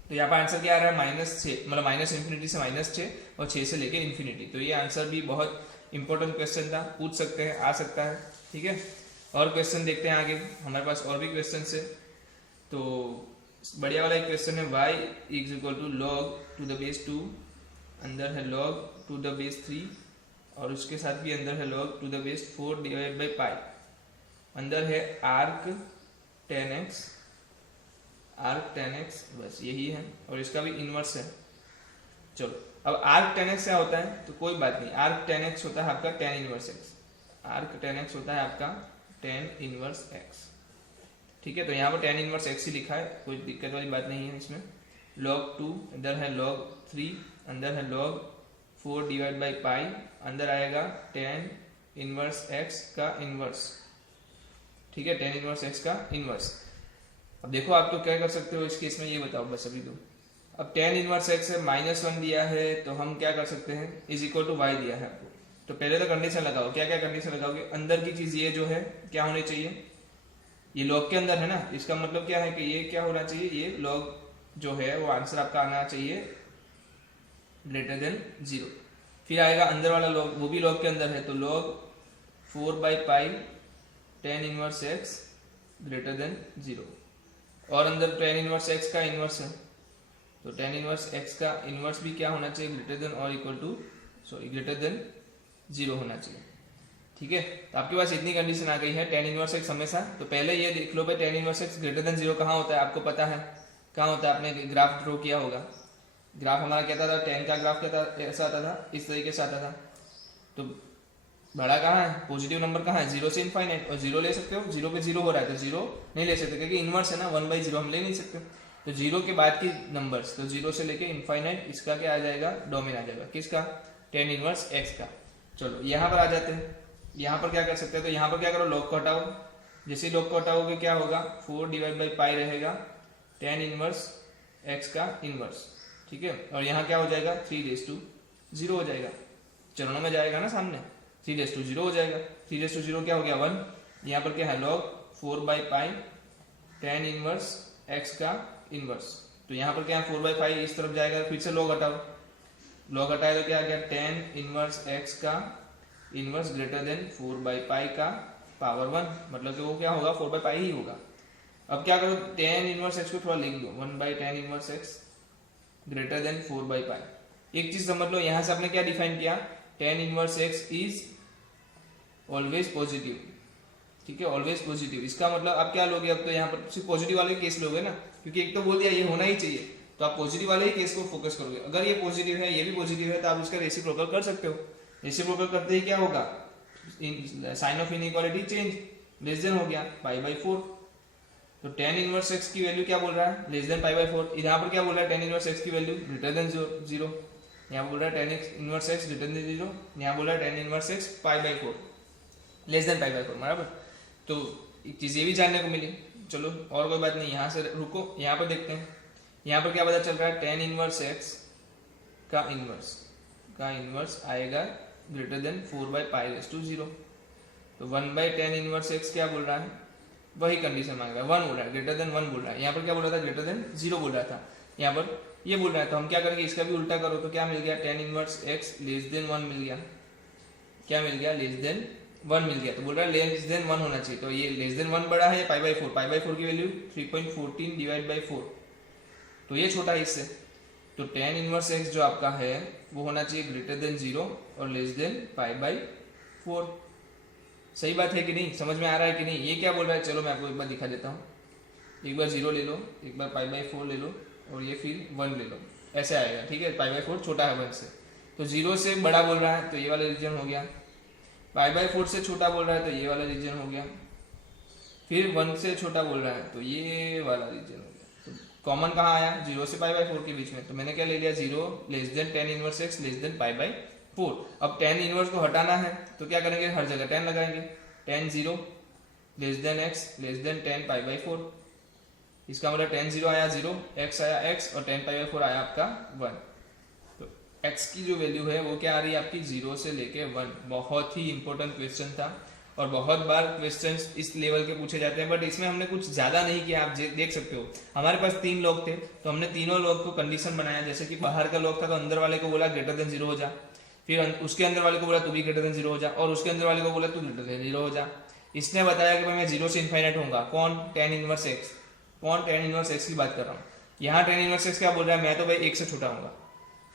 तो यहाँ पर आंसर क्या आ रहा है, -6, मतलब -∞ से -6 और 6 से लेके इन्फिनिटी। तो ये आंसर भी बहुत इंपॉर्टेंट क्वेश्चन था, पूछ सकते हैं, आ सकता है, ठीक है। और क्वेश्चन देखते हैं आगे, हमारे पास और भी क्वेश्चन है। तो बढ़िया वाला एक क्वेश्चन है, y is equal to log to the base 2, अंदर है log टू द बेस 3 और उसके साथ भी अंदर है log to the base 4 divide by pi, अंदर है arc tan x, बस यही है, और इसका भी इनवर्स है। चलो अब arc tan x क्या होता है, तो कोई बात नहीं, arc tan x होता है आपका tan inverse x, arc tan x होता है आपका tan इनवर्स x, ठीक है। तो यहाँ पर tan इनवर्स x ही लिखा है, कोई दिक्कत वाली बात नहीं है इसमें। log 2, इधर है log 3, अंदर है log 4 डिवाइड बाई पाई, अंदर आएगा tan इनवर्स x का इनवर्स, ठीक है, tan इनवर्स x का इनवर्स। अब देखो आप तो क्या कर सकते हो इस केस में, ये बताओ बस अभी तो। अब tan इनवर्स x है, -1 दिया है, तो हम क्या कर सकते हैं, इज इक्वल टू y दिया है आपको, तो पहले तो कंडीशन लगाओ, क्या क्या कंडीशन लगाओगे, अंदर की चीज ये जो है क्या होनी चाहिए, ये log के अंदर है ना, इसका मतलब क्या है कि ये क्या होना चाहिए, ये log जो है वो आंसर आपका आना चाहिए ग्रेटर देन 0। फिर आएगा अंदर वाला log, वो भी log के अंदर है, तो log 4 by pi tan inverse x greater than 0, और अंदर tan इनवर्स x का इनवर्स है, तो tan इनवर्स x का इनवर्स भी क्या होना चाहिए, ग्रेटर देन और इक्वल टू ग्रेटर देन 0 होना चाहिए, ठीक है। तो आपके पास इतनी कंडीशन आ गई है tan इनवर्स x हमेशा। तो पहले ये देख लो भाई, tan inverse x greater than 0 कहाँ होता है, आपको पता है कहाँ होता है, आपने ग्राफ ड्रॉ किया होगा, ग्राफ हमारा कहता था tan का ग्राफ कहता ऐसा आता था, इस तरीके से आता था। तो बड़ा कहाँ है, पॉजिटिव नंबर कहाँ है, 0 से इनफाइनाइट, और 0 ले सकते हो, 0 पे 0 हो रहा है तो 0 नहीं ले सकते, क्योंकि इनवर्स है ना, 1/0 हम ले नहीं सकते। तो जीरो के बाद की नंबर्स, तो जीरो से लेके इनफाइनाइट, इसका क्या आ जाएगा, डोमेन आ जाएगा किसका, टेन इनवर्स एक्स का। चलो यहाँ पर आ जाते हैं, यहाँ पर क्या कर सकते हैं, तो यहाँ पर क्या करो, लॉग को हटाओ, जैसे लॉग को हटाओगे क्या होगा, 4/पाई रहेगा टेन इनवर्स एक्स का इनवर्स, ठीक है। और यहाँ क्या हो जाएगा, 3:0 हो जाएगा, चरणों में जाएगा ना सामने, 3:0 हो जाएगा, 3:0 क्या हो गया 1, यहाँ पर क्या है लॉग 4/पाई टेन इनवर्स एक्स का इनवर्स, तो यहाँ पर क्या 4/पाई इस तरफ जाएगा, फिर से लॉग हटाओ, लॉग हटाए तो क्या आ गया, टेन इनवर्स एक्स का इनवर्स ग्रेटर देन 4/पाई का पावर 1, मतलब कि वो क्या होगा 4/पाई ही होगा। अब क्या करो, टेन इनवर्स एक्स को थोड़ा लिख दो, 1/10 इनवर्स एक्स ग्रेटर देन 4/पाई। एक चीज समझ लो, यहां से आपने क्या डिफाइन किया, ten inverse x is always positive, ठीक है, ऑलवेज पॉजिटिव। इसका मतलब आप क्या लोगे, अब तो यहाँ पर सिर्फ पॉजिटिव वाले केस लोगे ना, क्योंकि एक तो बोल दिया ये होना ही चाहिए, तो आप पॉजिटिव वाले ही केस को फोकस करोगे। अगर ये पॉजिटिव है, ये भी पॉजिटिव है, तो आप उसका रेसिप्रोकल कर सकते हो। रेसिप्रोकल करते ही क्या होगा, sign of inequality change, less than हो गया पाई/4। तो टेन इनवर्स एक्स की वैल्यू क्या बोल रहा है, लेस देन पाई/4। यहाँ पर क्या बोल रहा है, टेन इनवर्स एक्स की वैल्यू ग्रेटर देन 0, यहाँ बोल रहा है tan inverse x greater than 0, यहाँ बोल रहा है tan inverse x pi less than pi, बराबर। तो एक चीज ये भी जानने को मिली। चलो और कोई बात नहीं, यहाँ से रुको, यहाँ पर देखते हैं, यहाँ पर क्या पता चल रहा है, टेन इनवर्स एक्स का इनवर्स आएगा ग्रेटर देन 4/पाई/0। तो 1/10 इनवर्स एक्स क्या बोल रहा है, वही कंडीशन मांग रहा है, 1 बोल रहा है, ग्रेटर देन 1 बोल रहा है। यहाँ पर क्या बोल रहा था, ग्रेटर देन 0 बोल रहा था, यहाँ पर ये बोल रहा है। तो हम क्या करेंगे, इसका भी उल्टा करो, तो क्या मिल गया, ten inverse x less than 1 मिल गया, क्या मिल गया, लेस देन 1 मिल गया। तो बोल रहा है लेस देन 1 होना चाहिए, तो ये लेस देन 1 बड़ा है पाई/4, पाई/4 की वैल्यू 3.14/4, तो ये छोटा है इससे। तो टेन इनवर्स एक्स जो आपका है वो होना चाहिए ग्रेटर देन 0 और लेस देन पाई/4। सही बात है कि नहीं, समझ में आ रहा है कि नहीं, ये क्या बोल रहा है, चलो मैं आपको एक बार दिखा देता हूँ। एक बार 0 ले लो, एक बार पाई/4 ले लो, और ये फिर 1 ले लो, ऐसे आएगा, ठीक है। पाई/4 छोटा है 1 से, तो 0 से बड़ा बोल रहा है तो ये वाला रीजन हो गया, पाई/4 से छोटा बोल रहा है तो ये वाला रीजन हो गया, फिर 1 से छोटा बोल रहा है तो ये वाला रीजन हो गया। तो कॉमन कहाँ आया, 0 से पाई/4 के बीच में, तो मैंने क्या ले लिया, 0 less than tan inverse x less than pi. अब टेन इनवर्स को हटाना है तो क्या करेंगे, हर जगह 10 लगाएंगे, tan 0 less than x less than tan pi. इसका मतलब टेन 0 आया 0, एक्स आया x, और टेन पाई/4 आया आपका 1। तो x की जो वैल्यू है वो क्या आ रही है आपकी, 0 से लेके 1। बहुत ही इंपॉर्टेंट क्वेश्चन था, और बहुत बार क्वेश्चंस इस लेवल के पूछे जाते हैं, बट इसमें हमने कुछ ज्यादा नहीं किया। आप देख सकते हो, हमारे पास 3 लोग थे, तो हमने तीनों लोग को कंडीशन बनाया। जैसे कि बाहर का लोग था तो अंदर वाले को बोला ग्रेटर देन 0 हो जा, फिर उसके अंदर वाले को बोला तू भी ग्रेटर देन 0 हो जा, और उसके अंदर वाले को बोला तू ग्रेटर देन 0 हो जा। इसने बताया कि भाई मैं 0 से इनफाइनाइट होऊंगा, कौन, टेन इनवर्स एक्स, कौन, टेन इनवर्स एक्स की बात कर रहा हूँ। यहाँ टेन इनवर्स एक्स क्या बोल रहा है, मैं तो भाई 1 से छोटा हूँगा।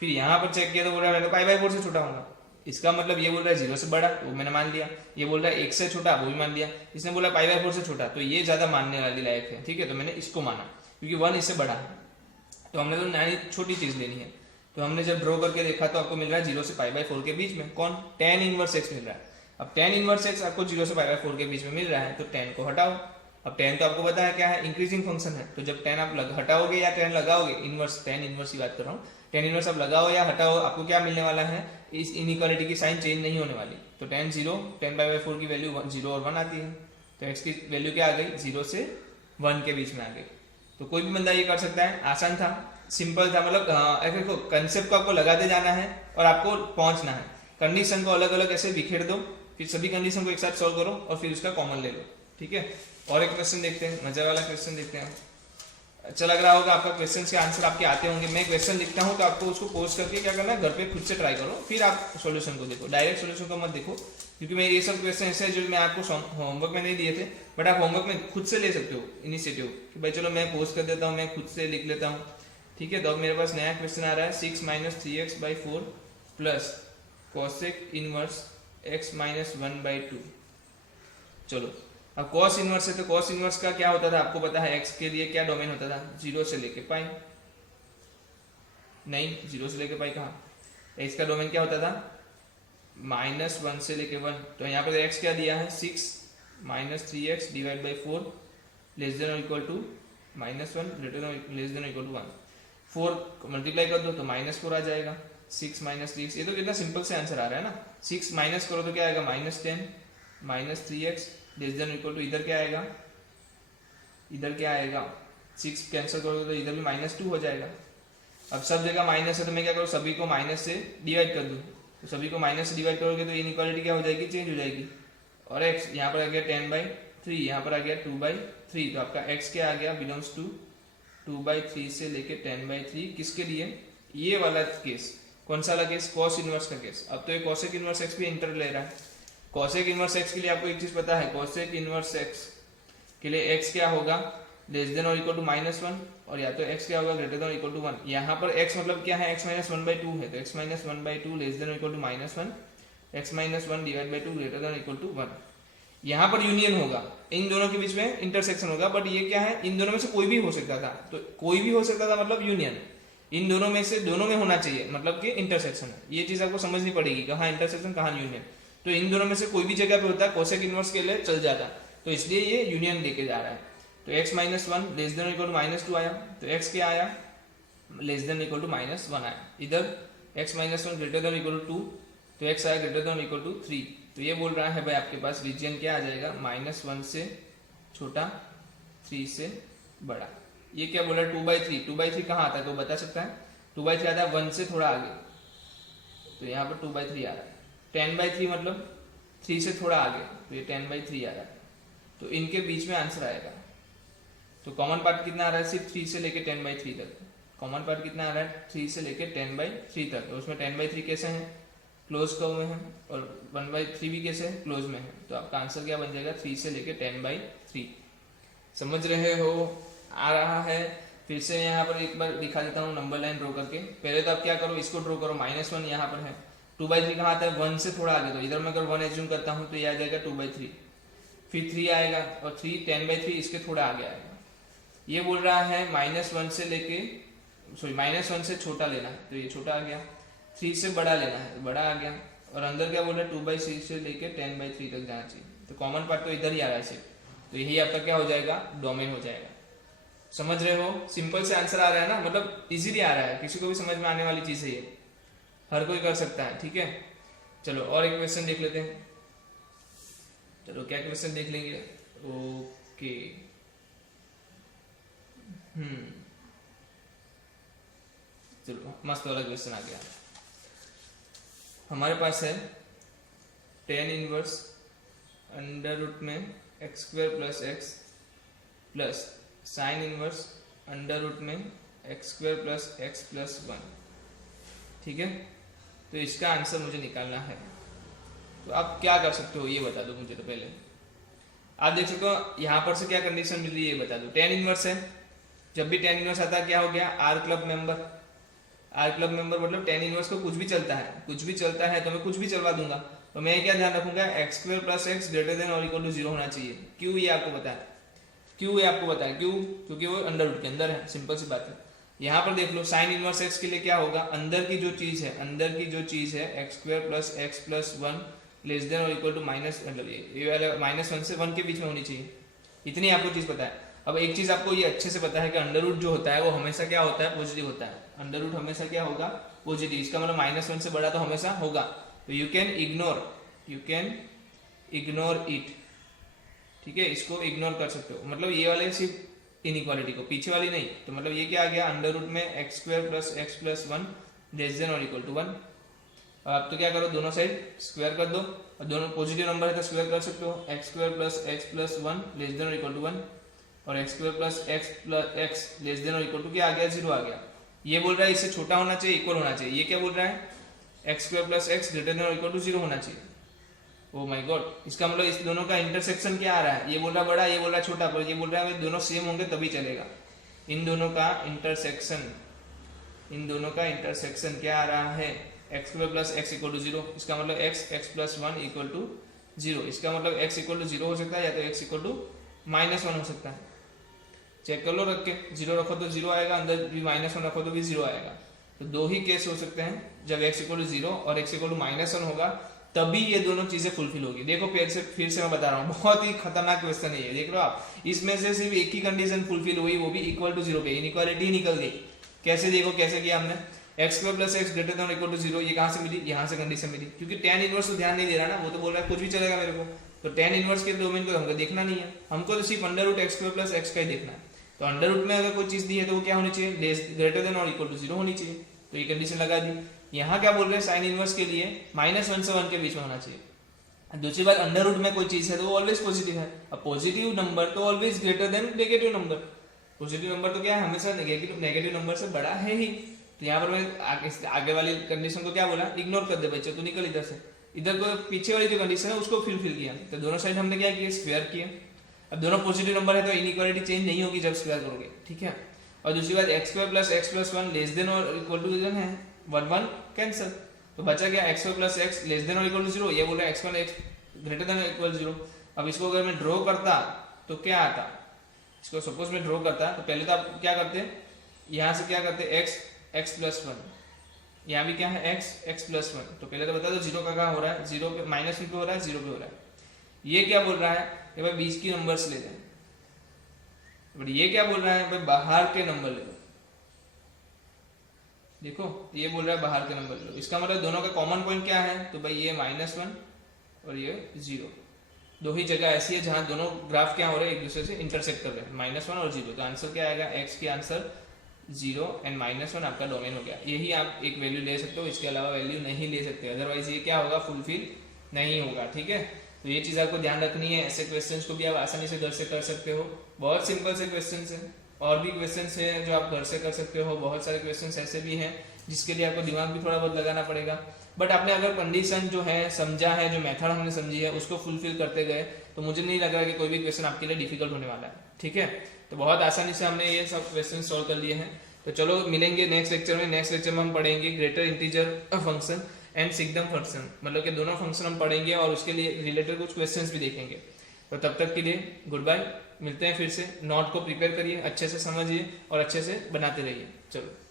फिर यहाँ पर चेक किया तो बोल रहा है मैं तो पाई/4 से छोटा हूँगा। इसका मतलब ये बोल रहा है 0 से बड़ा, वो मैंने मान लिया। ये बोल रहा है 1 से छोटा, वो भी मान लिया। इसने बोला पाई/4 से छोटा, तो ये ज्यादा मानने वाली लायक है, ठीक है। तो मैंने इसको माना, क्योंकि 1 इससे बड़ा है, तो हमने तो नई छोटी चीज लेनी है। तो हमने जब ड्रॉ करके देखा तो आपको मिल रहा है 0 से पाई/4 के बीच में, कौन, टेन इनवर्स एक्स मिल रहा है। अब टेन इनवर्स एक्स आपको 0 से पाई/4 के बीच में मिल रहा है, तो 10 को हटाओ। अब 10 तो आपको पता है क्या है, इंक्रीजिंग फंक्शन है, तो जब 10 आप हटाओगे या 10 लगाओगे, इनवर्स, 10 इनवर्स की बात कर रहा हूँ, 10 इनवर्स आप लगाओ या हटाओ, आपको क्या मिलने वाला है, इस इनइक्वालिटी की साइन चेंज नहीं होने वाली। तो 10 0, 10 पाई/4 की वैल्यू 0 और 1 आती है, तो x की वैल्यू क्या आ गई, 0 से 1 के बीच में आ गई। तो कोई भी बंदा ये कर सकता है, आसान था, सिंपल था। मतलब देखो, कंसेप्ट को आपको लगाते जाना है और आपको पहुंचना है। कंडीशन को अलग अलग ऐसे बिखेर दो, फिर सभी कंडीशन को एक साथ सॉल्व करो और फिर उसका कॉमन ले लो, ठीक है। और एक क्वेश्चन देखते हैं, मजा वाला क्वेश्चन देखते हैं। अच्छा लग रहा होगा आपका, क्वेश्चन के आंसर आपके आते होंगे। मैं क्वेश्चन लिखता हूँ तो आपको उसको पोस्ट करके क्या करना है, घर पे खुद से ट्राई करो, फिर आप सॉल्यूशन को देखो, डायरेक्ट सॉल्यूशन को मत देखो, क्योंकि मैं ये सब क्वेश्चन ऐसे जो मैं आपको होमवर्क में नहीं दिए थे, बट आप होमवर्क में खुद से ले सकते हो इनिशिएटिव कि भाई चलो मैं पोस्ट कर देता हूँ, मैं खुद से लिख लेता हूँ, ठीक है। तो अब मेरे पास नया क्वेश्चन आ रहा है, 6 - 3x/4 plus cosec inverse x - 1/2। चलो, अब cos इनवर्स है तो cos इनवर्स का क्या होता था आपको पता है, x के लिए क्या डोमेन होता था, 0 से लेके पाई, नहीं 0 से लेके पाई कहाँ, x का डोमेन क्या होता था, -1 से लेके 1। तो यहाँ पर x क्या दिया है, 6 - 3x/4 लेस देन और equal to -1 greater than less than equal to 1। 4 multiply कर दो तो -4 आ जाएगा। 6 - 3, ये तो कितना सिंपल से आंसर आ रहा है ना। 6 माइनस करो तो क्या आएगा, -10 -3x less than equal to, इधर क्या आएगा, इधर क्या आएगा, 6 कैंसिल करोगे तो इधर भी -2 हो जाएगा। अब सब जगह माइनस है तो मैं क्या करूँ, सभी को माइनस से डिवाइड कर दूँ। तो सभी को माइनस से डिवाइड करोगे तो इनइक्वालिटी क्या हो जाएगी, चेंज हो जाएगी। और x यहाँ पर आ गया 10/3, यहाँ पर आ गया 2/3, तो आपका x क्या आ गया, बिलोंग्स टू 2/3 से लेके 10/3। किसके लिए, ये वाला केस। कौन सा वाला केस, कॉस इनवर्स का केस। अब तो ये कोसेक इनवर्स x भी इंटर ले रहा है। कोसेक इनवर्स x के लिए आपको एक चीज पता है, कोसेक इनवर्स x के लिए x क्या होगा, लेस देन और इक्वल टू -1, और या तो x क्या होगा, ग्रेटर देन इक्वल टू 1। यहाँ पर x मतलब क्या है, x - 1/2 है, तो x - 1/2 less than equal to -1, x - 1 divide by 2 greater than equal to 1। यहाँ पर यूनियन होगा, इन दोनों के बीच में इंटरसेक्शन होगा, बट ये क्या है, इन दोनों में से कोई भी हो सकता था। तो कोई भी हो सकता था मतलब यूनियन, इन दोनों में से दोनों में होना चाहिए, मतलब कि इंटरसेक्शन है। ये चीज आपको समझनी पड़ेगी, कहाँ इंटरसेक्शन कहाँ यूनियन। तो इन दोनों में से कोई भी जगह पे होता है, कोसेक इनवर्स के लिए चल जाता, तो इसलिए ये यूनियन लेके जा रहा है। तो x - 1 less than equal to -2 आया, तो x क्या आया, लेस देन इक्वल टू -1 आया। इधर x - 1 greater than equal to 2, तो x आया ग्रेटर देन इक्वल टू 3। तो ये बोल रहा है भाई आपके पास रीजन क्या आ जाएगा, -1 से छोटा, 3 से बड़ा। ये क्या बोला, 2/3। 2/3 कहाँ आता है तो बता सकता है, 2/3 आता है 1 से थोड़ा आगे, तो यहाँ पर 2/3 आ रहा है। 10/3 मतलब 3 से थोड़ा आगे, तो ये 10/3 आ रहा है। तो इनके बीच में आंसर आएगा। तो कॉमन पार्ट कितना आ रहा है, सिर्फ 3 से लेके 10/3 तक। कॉमन पार्ट कितना आ रहा है, 3 से लेके 10/3 तक। तो उसमें 10/3 कैसे है, क्लोज कर्व में है, और 1/3 भी कैसे है, क्लोज में है। तो आपका आंसर क्या बन जाएगा, 3 से लेके 10/3। समझ रहे हो, आ रहा है। फिर से यहाँ पर एक बार दिखा देता हूँ नंबर लाइन ड्रॉ करके। पहले तो आप क्या करो, इसको ड्रॉ करो, -1 यहाँ पर है, 2/3 कहाँ आता है, 1 से थोड़ा आगे, तो इधर मैं अगर 1 एज्यूम करता हूँ तो ये आ जाएगा 2/3, फिर 3 आएगा, और 3 10/3 इसके थोड़ा आगे आएगा। ये बोल रहा है -1 से लेके, सॉरी -1 से छोटा लेना है, तो ये छोटा आ गया। 3 से बड़ा लेना है, तो बड़ा आ गया। और अंदर क्या बोल रहा है, 2/3 से लेके 10/3 तक जाना चाहिए। तो कॉमन पार्ट तो इधर ही आ रहा है सिर्फ, तो यही आपका क्या हो जाएगा, डोमेन हो जाएगा। समझ रहे हो, सिंपल से आंसर आ रहा है ना, मतलब इजीली आ रहा है, किसी को भी समझ में आने वाली चीज है ये, हर कोई कर सकता है। ठीक है, चलो और एक क्वेश्चन देख लेते हैं। चलो क्या क्वेश्चन देख लेंगे, ओके। चलो मस्त वाला क्वेश्चन आ गया हमारे पास है। tan इनवर्स अंडर रूट में x² plus x plus sine inverse under root में x² प्लस x प्लस 1। ठीक है, तो इसका आंसर मुझे निकालना है। तो आप क्या कर सकते हो ये बता दो मुझे। तो पहले आप देख सकते हो यहाँ पर से क्या कंडीशन मिल रही है ये बता दो। tan इनवर्स है, जब भी tan इनवर्स आता है क्या हो गया, R club member. R club member मतलब tan इनवर्स को कुछ भी चलता है, कुछ भी चलता है तो मैं कुछ भी चलवा दूंगा। तो मैं क्या ध्यान रखूंगा, x² plus x greater than और इक्वल टू 0 होना चाहिए। क्यों, ये आपको पता है, क्यों ये आपको पता है, क्यों, क्योंकि वो अंडर रूट के अंदर है, सिंपल सी बात है। यहाँ पर देख लो साइन इनवर्स x के लिए क्या होगा, अंदर की जो चीज है, अंदर की जो चीज है x² plus x plus 1 less than और इक्वल टू माइनस, मतलब ये वाला -1 से 1 के बीच में होनी चाहिए। इतनी आपको चीज पता है। अब एक चीज आपको ये अच्छे से पता है कि अंडर रूट जो होता है वो हमेशा क्या होता है, पॉजिटिव होता है। अंडर रूट हमेशा क्या होगा, पॉजिटिव। इसका मतलब -1 से बड़ा तो हमेशा होगा। तो यू कैन इग्नोर इट। ठीक है, इसको इग्नोर कर सकते हो, मतलब ये वाले सिर्फ इनइक्वालिटी को, पीछे वाली नहीं। तो मतलब ये क्या आ गया, अंडर रूट में x² plus x plus 1 less than और इक्वल टू 1। आप तो क्या करो, दोनों साइड स्क्वायर कर दो, और दोनों पॉजिटिव नंबर है तो स्क्वायर कर सकते हो। x² plus x plus 1 less than और इक्वल टू 1, और x² plus x less than और इक्वल टू क्या आ गया, 0 आ गया। ये बोल रहा है इससे छोटा होना चाहिए, इक्वल होना चाहिए। ये क्या बोल रहा है, x² plus x greater than और इक्वल टू 0 होना चाहिए। ओ माय गॉड, इसका मतलब इस दोनों का इंटरसेक्शन क्या आ रहा है, ये बोल रहा है बड़ा, ये बोल रहा है छोटा, पर ये बोल रहा है दोनों सेम होंगे तभी चलेगा। इन दोनों का इंटरसेक्शन क्या आ रहा है, x² plus x equal to 0। इसका मतलब x प्लस 1 इक्वल टू 0। इसका मतलब x इक्वल टू 0 हो सकता है, या तो x इक्वल टू -1 हो सकता है। चेक कर लो, रख के 0 रखो तो 0 आएगा, अंदर भी -1 रखो तो भी 0 आएगा। तो दो ही केस हो सकते हैं, जब x इक्वल टू 0 और x इक्वल टू -1 होगा तभी ये दोनों चीजें फुलफिल होगी। देखो फिर से मैं बता रहा हूँ, बहुत ही खतरनाक क्वेश्चन है ये, देख लो आप। इसमें से सिर्फ एक ही कंडीशन फुलफिल हुई, वो भी इक्वल टू 0 पे, इनइक्वालिटी निकल गई। कैसे, देखो कैसे किया हमने, x² + x greater than equal to 0, ये कहाँ से मिली, यहाँ से कंडीशन मिली, क्योंकि tan इनवर्स तो ध्यान नहीं दे रहा ना, वो तो बोल रहा है कुछ भी चलेगा मेरे को, तो tan इनवर्स के डोमेन को हमको देखना नहीं है, हमको तो सिर्फ √x² + x का ही देखना है। तो अंडर में अगर कोई चीज दी है तो वो क्या होनी चाहिए, ग्रेटर देन और इक्वल टू 0 होनी चाहिए, तो ये कंडीशन लगा दी। यहाँ क्या बोल रहे हैं, साइन इनवर्स के लिए -1 से 1 के बीच में होना चाहिए। दूसरी बात, अंडर रूट में कोई चीज है तो वो ऑलवेज पॉजिटिव है। अब पॉजिटिव नंबर तो always greater then negative number, positive number तो क्या है, हमेशा नेगेटिव नंबर से बड़ा है ही। तो यहाँ पर मैं आगे वाली कंडीशन को क्या बोला, इग्नोर कर दे बच्चे, तो निकल इधर से, इधर को पीछे वाली जो कंडीशन है उसको फुलफिल किया। तो दोनों साइड हमने क्या किया, स्क्वायर किया। अब दोनों पॉजिटिव नंबर है तो इनइक्वालिटी चेंज नहीं होगी जब स्क्वायर करोगे, ठीक है। और दूसरी बात, x² + x + 1 लेस देन और इक्वल टू है 1 1 कैंसिल, तो बचा क्या, x² + x लेस देन और इक्वल टू 0, ये बोल रहा है x1 x greater than equal 0। अब इसको अगर मैं ड्रॉ करता तो क्या आता, इसको सपोज मैं ड्रॉ करता तो पहले तो आप क्या करते, यहाँ से क्या करते, x + 1, यहाँ भी क्या है x + 1, तो पहले तो बता दो 0 का कहाँ हो रहा है, 0 पे -1 पे हो रहा है, 0 पे हो रहा है। ये क्या बोल रहा है कि भाई बीच की नंबर्स ले लें, बट ये क्या बोल रहा है भाई बाहर के नंबर ले लो। देखो ये बोल रहा है बाहर के नंबर ले लो, इसका मतलब दोनों का कॉमन पॉइंट क्या है, तो भाई ये -1 और ये 0, दो ही जगह ऐसी है जहां दोनों ग्राफ क्या हो रहे हैं, एक दूसरे से इंटरसेक्ट कर रहे हैं, -1 और 0। तो आंसर क्या आएगा, x की आंसर 0 एंड -1 आपका डोमेन हो गया। यही आप एक वैल्यू ले सकते हो, इसके अलावा वैल्यू नहीं ले सकते, अदरवाइज ये क्या होगा, फुलफिल नहीं होगा, ठीक है। तो ये चीज़ आपको ध्यान रखनी है। ऐसे क्वेश्चंस को भी आप आसानी से घर से कर सकते हो, बहुत सिंपल से क्वेश्चंस हैं। और भी क्वेश्चंस हैं जो आप घर से कर सकते हो, बहुत सारे क्वेश्चंस ऐसे भी हैं जिसके लिए आपको दिमाग भी थोड़ा बहुत लगाना पड़ेगा। बट आपने अगर कंडीशन जो है समझा है, जो मेथड हमने समझी है उसको फुलफिल करते गए, तो मुझे नहीं लग रहा कि कोई भी क्वेश्चन आपके लिए डिफिकल्ट होने वाला है, ठीक है। तो बहुत आसानी से हमने ये सब क्वेश्चन सॉल्व कर लिए हैं। तो चलो मिलेंगे नेक्स्ट लेक्चर में। नेक्स्ट लेक्चर में हम पढ़ेंगे greater integer function and signum function, मतलब कि दोनों फंक्शन हम पढ़ेंगे और उसके लिए रिलेटेड कुछ क्वेश्चंस भी देखेंगे। तो तब तक के लिए गुड बाय, मिलते हैं फिर से। नोट को प्रिपेयर करिए, अच्छे से समझिए और अच्छे से बनाते रहिए। चलो।